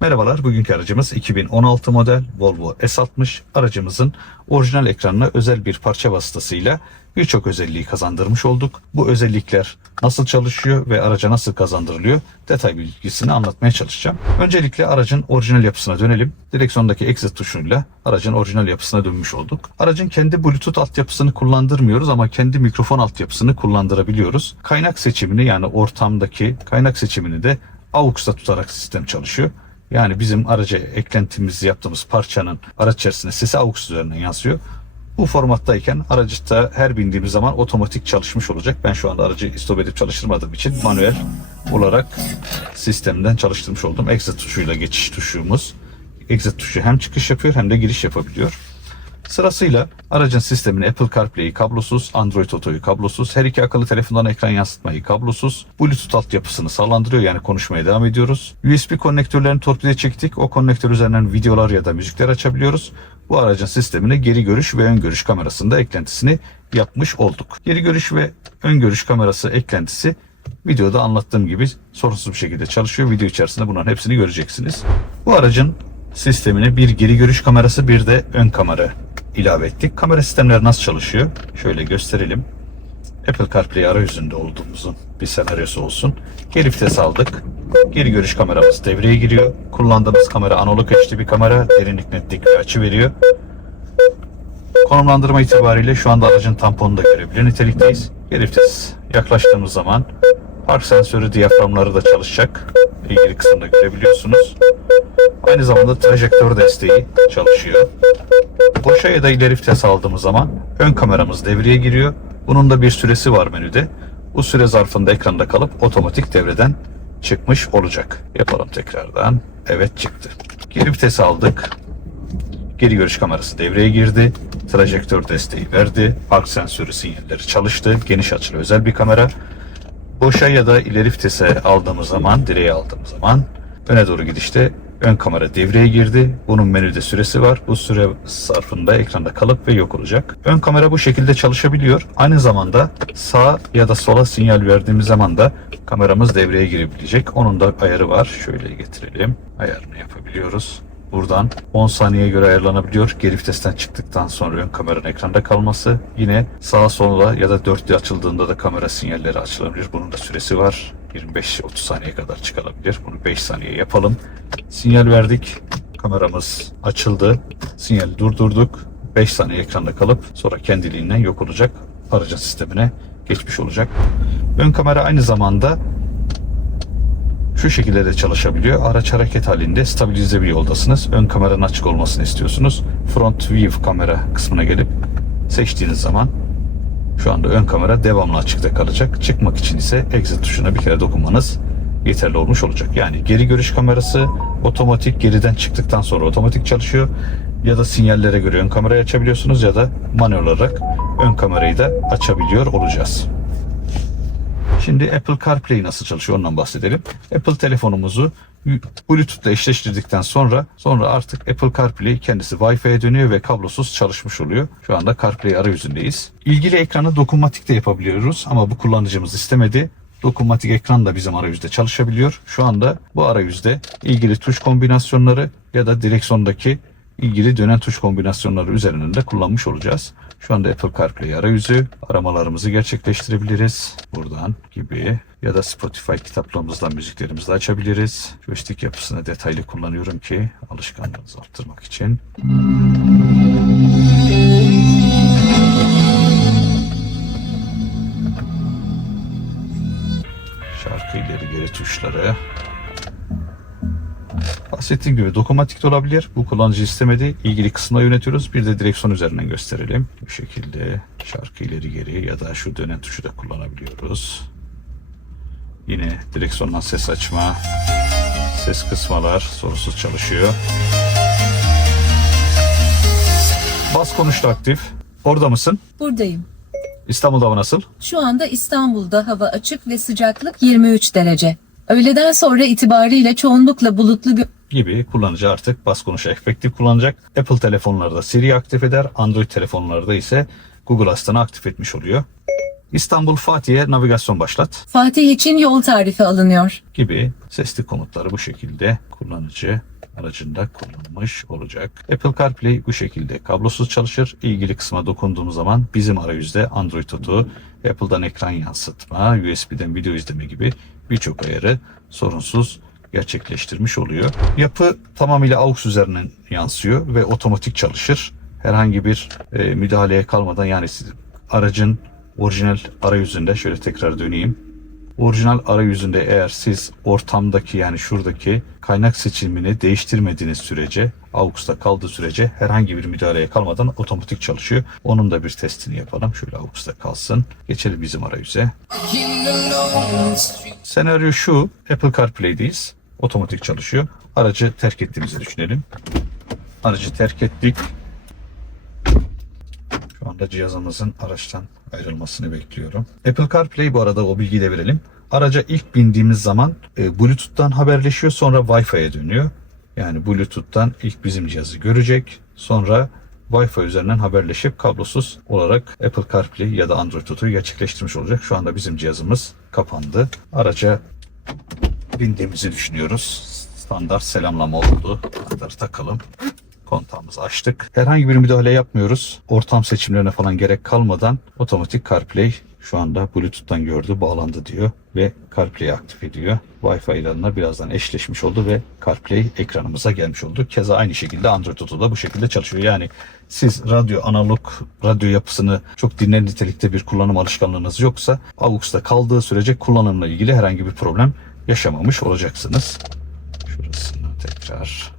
Merhabalar, bugünkü aracımız 2016 model Volvo S60. Aracımızın orijinal ekranına özel bir parça vasıtasıyla birçok özelliği kazandırmış olduk. Bu özellikler nasıl çalışıyor ve araca nasıl kazandırılıyor detay bilgisini anlatmaya çalışacağım. Öncelikle aracın orijinal yapısına dönelim. Direksiyondaki exit tuşuyla aracın orijinal yapısına dönmüş olduk. Aracın kendi Bluetooth altyapısını kullandırmıyoruz ama kendi mikrofon altyapısını kullandırabiliyoruz. Kaynak seçimini yani ortamdaki kaynak seçimini de AUX'ta tutarak sistem çalışıyor. Yani bizim araca eklentimizi yaptığımız parçanın araç içerisinde sesi AUX üzerinden yansıyor. Bu formattayken aracıta her bindiğimiz zaman otomatik çalışmış olacak. Ben şu anda aracı istop edip çalıştırmadığım için manuel olarak sistemden çalıştırmış oldum. Exit tuşuyla geçiş tuşumuz. Exit tuşu hem çıkış yapıyor hem de giriş yapabiliyor. Sırasıyla aracın sistemini Apple CarPlay'i kablosuz, Android Auto'yu kablosuz, her iki akıllı telefondan ekran yansıtmayı kablosuz, Bluetooth altyapısını sağlandırıyor yani konuşmaya devam ediyoruz. USB konnektörlerini torpide çektik. O konnektör üzerinden videolar ya da müzikler açabiliyoruz. Bu aracın sistemine geri görüş ve ön görüş kamerasında eklentisini yapmış olduk. Geri görüş ve ön görüş kamerası eklentisi videoda anlattığım gibi sorunsuz bir şekilde çalışıyor. Video içerisinde bunların hepsini göreceksiniz. Bu aracın sistemine bir geri görüş kamerası bir de ön kamera ilave ettik. Kamera sistemleri nasıl çalışıyor? Şöyle gösterelim. Apple CarPlay arayüzünde olduğumuzun bir senaryosu olsun. Geri vites aldık. Geri görüş kameramız devreye giriyor. Kullandığımız kamera analog HD bir kamera. Derinlik netlik ve açı veriyor. Konumlandırma itibariyle şu anda aracın tamponunu da görebilir nitelikteyiz. Geri vites yaklaştığımız zaman park sensörü diyaframları da çalışacak. İlgili kısımda görebiliyorsunuz. Aynı zamanda trajektör desteği çalışıyor. Boşa ya da ileri vites aldığımız zaman ön kameramız devreye giriyor. Bunun da bir süresi var menüde. Bu süre zarfında ekranda kalıp otomatik devreden çıkmış olacak. Yapalım tekrardan. Evet çıktı. Geri vites aldık. Geri görüş kamerası devreye girdi. Trajektör desteği verdi. Park sensörü sinyalleri çalıştı. Geniş açılı özel bir kamera. Boşa ya da ileri vitese aldığımız zaman, direğe aldığımız zaman öne doğru gidişte ön kamera devreye girdi. Bunun menüde süresi var. Bu süre zarfında ekranda kalıp ve yok olacak. Ön kamera bu şekilde çalışabiliyor. Aynı zamanda sağ ya da sola sinyal verdiğimiz zaman da kameramız devreye girebilecek. Onun da ayarı var. Şöyle getirelim. Ayarını yapabiliyoruz. Buradan 10 saniyeye göre ayarlanabiliyor. Geri vitesten çıktıktan sonra ön kameranın ekranda kalması. Yine sağa sola ya da dörtlü açıldığında da kamera sinyalleri açılabilir. Bunun da süresi var. 25-30 saniye kadar çıkarabilir. Bunu 5 saniye yapalım. Sinyal verdik. Kameramız açıldı. Sinyali durdurduk. 5 saniye ekranda kalıp sonra kendiliğinden yok olacak. Aracın sistemine geçmiş olacak. Ön kamera aynı zamanda şu şekilde de çalışabiliyor. Araç hareket halinde stabilize bir yoldasınız. Ön kameranın açık olmasını istiyorsunuz. Front view kamera kısmına gelip seçtiğiniz zaman şu anda ön kamera devamlı açıkta kalacak. Çıkmak için ise exit tuşuna bir kere dokunmanız yeterli olmuş olacak. Yani geri görüş kamerası otomatik geriden çıktıktan sonra otomatik çalışıyor. Ya da sinyallere göre ön kamerayı açabiliyorsunuz ya da manuel olarak ön kamerayı da açabiliyor olacağız. Şimdi Apple CarPlay nasıl çalışıyor ondan bahsedelim. Apple telefonumuzu Bluetooth'la eşleştirdikten sonra sonra artık Apple CarPlay kendisi Wi-Fi'ye dönüyor ve kablosuz çalışmış oluyor. Şu anda CarPlay arayüzündeyiz. İlgili ekranı dokunmatik de yapabiliyoruz ama bu kullanıcımız istemedi. Dokunmatik ekran da bizim arayüzde çalışabiliyor. Şu anda bu arayüzde ilgili tuş kombinasyonları ya da direksiyondaki ilgili dönen tuş kombinasyonları üzerinden de kullanmış olacağız. Şu anda Apple CarPlay arayüzü aramalarımızı gerçekleştirebiliriz. Buradan gibi ya da Spotify kitaplığımızdan müziklerimizi de açabiliriz. Joystick yapısını detaylı kullanıyorum ki alışkanlığınızı arttırmak için. Şarkı ileri geri tuşları. Bahsettiğim gibi dokunmatik de olabilir. Bu kullanıcı istemedi. İlgili kısımda yönetiyoruz. Bir de direksiyon üzerinden gösterelim. Bu şekilde şarkı ileri geri ya da şu dönen tuşu da kullanabiliyoruz. Yine direksiyondan ses açma, ses kısmalar sorunsuz çalışıyor. Bas konuştu aktif. Orada mısın? Buradayım. İstanbul'da mı nasıl? Şu anda İstanbul'da hava açık ve sıcaklık 23 derece. Öğleden sonra itibariyle çoğunlukla bulutlu gö- gibi kullanıcı artık bas konuşa efektif kullanacak. Apple telefonlarda Siri aktif eder. Android telefonlarda ise Google Asistan'ı aktif etmiş oluyor. İstanbul Fatih'e navigasyon başlat Fatih için yol tarifi alınıyor. gibi sesli komutları bu şekilde kullanıcı aracında kullanmış olacak. Apple CarPlay bu şekilde kablosuz çalışır. İlgili kısma dokunduğumuz zaman bizim arayüzde Android Auto, Apple'dan ekran yansıtma, USB'den video izleme gibi birçok ayarı sorunsuz gerçekleştirmiş oluyor. Yapı tamamıyla AUX üzerinden yansıyor ve otomatik çalışır. Herhangi bir e, müdahaleye kalmadan yani siz aracın orijinal arayüzünde şöyle tekrar döneyim. Orijinal arayüzünde eğer siz ortamdaki yani şuradaki kaynak seçimini değiştirmediğiniz sürece AUX'ta kaldığı sürece herhangi bir müdahaleye kalmadan otomatik çalışıyor. Onun da bir testini yapalım. Şöyle AUX'ta kalsın. Geçelim bizim arayüze. Senaryo şu. Apple CarPlay'deyiz. Otomatik çalışıyor. Aracı terk ettiğimizi düşünelim. Aracı terk ettik. Şu anda cihazımızın araçtan ayrılmasını bekliyorum. Apple CarPlay bu arada o bilgiyi de verelim. Araca ilk bindiğimiz zaman e, Bluetooth'tan haberleşiyor sonra Wi-Fi'ye dönüyor. Yani Bluetooth'tan ilk bizim cihazı görecek. Sonra Wi-Fi üzerinden haberleşip kablosuz olarak Apple CarPlay ya da Android Auto'yu gerçekleştirmiş olacak. Şu anda bizim cihazımız kapandı. Araca bindiğimizi düşünüyoruz. Standart selamlama oldu. Anahtarı takalım. Kontağımızı açtık. Herhangi bir müdahale yapmıyoruz. Ortam seçimlerine falan gerek kalmadan otomatik CarPlay şu anda Bluetooth'tan gördü, bağlandı diyor ve CarPlay'i aktif ediyor. Wi-Fi ilanına birazdan eşleşmiş oldu ve CarPlay ekranımıza gelmiş oldu. Keza aynı şekilde Android Auto da bu şekilde çalışıyor. Yani siz radyo, analog radyo yapısını çok dinler nitelikte bir kullanım alışkanlığınız yoksa AUX'ta kaldığı sürece kullanımla ilgili herhangi bir problem yaşamamış olacaksınız. Şurasını tekrar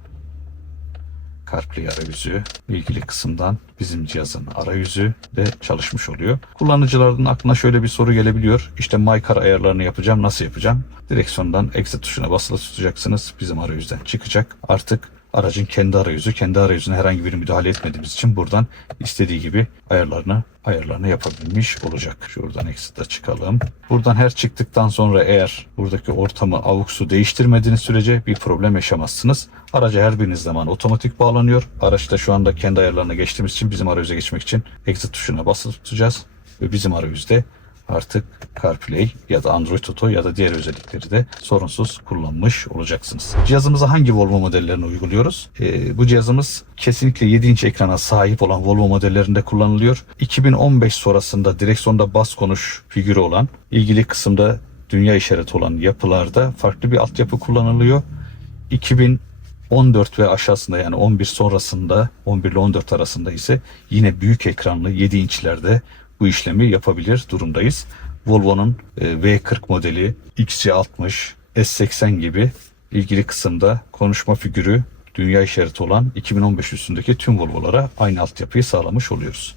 CarPlay arayüzü ilgili kısımdan bizim cihazın arayüzü de çalışmış oluyor. Kullanıcıların aklına şöyle bir soru gelebiliyor. İşte MyCar ayarlarını yapacağım. Nasıl yapacağım? Direksiyondan exit tuşuna basılı tutacaksınız. Bizim arayüzden çıkacak. Artık aracın kendi arayüzü, kendi arayüzüne herhangi bir müdahale etmediğimiz için buradan istediği gibi ayarlarını ayarlarını yapabilmiş olacak. Şuradan exit'e çıkalım. Buradan her çıktıktan sonra eğer buradaki ortamı AUX'u değiştirmediğiniz sürece bir problem yaşamazsınız. Araca her biriniz zaman otomatik bağlanıyor. Araçta şu anda kendi ayarlarına geçtiğimiz için bizim arayüze geçmek için exit tuşuna basılı tutacağız. Ve bizim arayüzde artık CarPlay ya da Android Auto ya da diğer özellikleri de sorunsuz kullanmış olacaksınız. Cihazımıza hangi Volvo modellerini uyguluyoruz? Ee, bu cihazımız kesinlikle 7 inç ekrana sahip olan Volvo modellerinde kullanılıyor. 2015 sonrasında direksiyonda bas konuş figürü olan, ilgili kısımda dünya işareti olan yapılarda farklı bir altyapı kullanılıyor. 2014 ve aşağısında yani 11 sonrasında 11 ile 14 arasında ise yine büyük ekranlı 7 inçlerde bu işlemi yapabilir durumdayız. Volvo'nun e, V40 modeli, XC60, S80 gibi ilgili kısımda konuşma figürü dünya işareti olan 2015 üstündeki tüm Volvo'lara aynı altyapıyı sağlamış oluyoruz.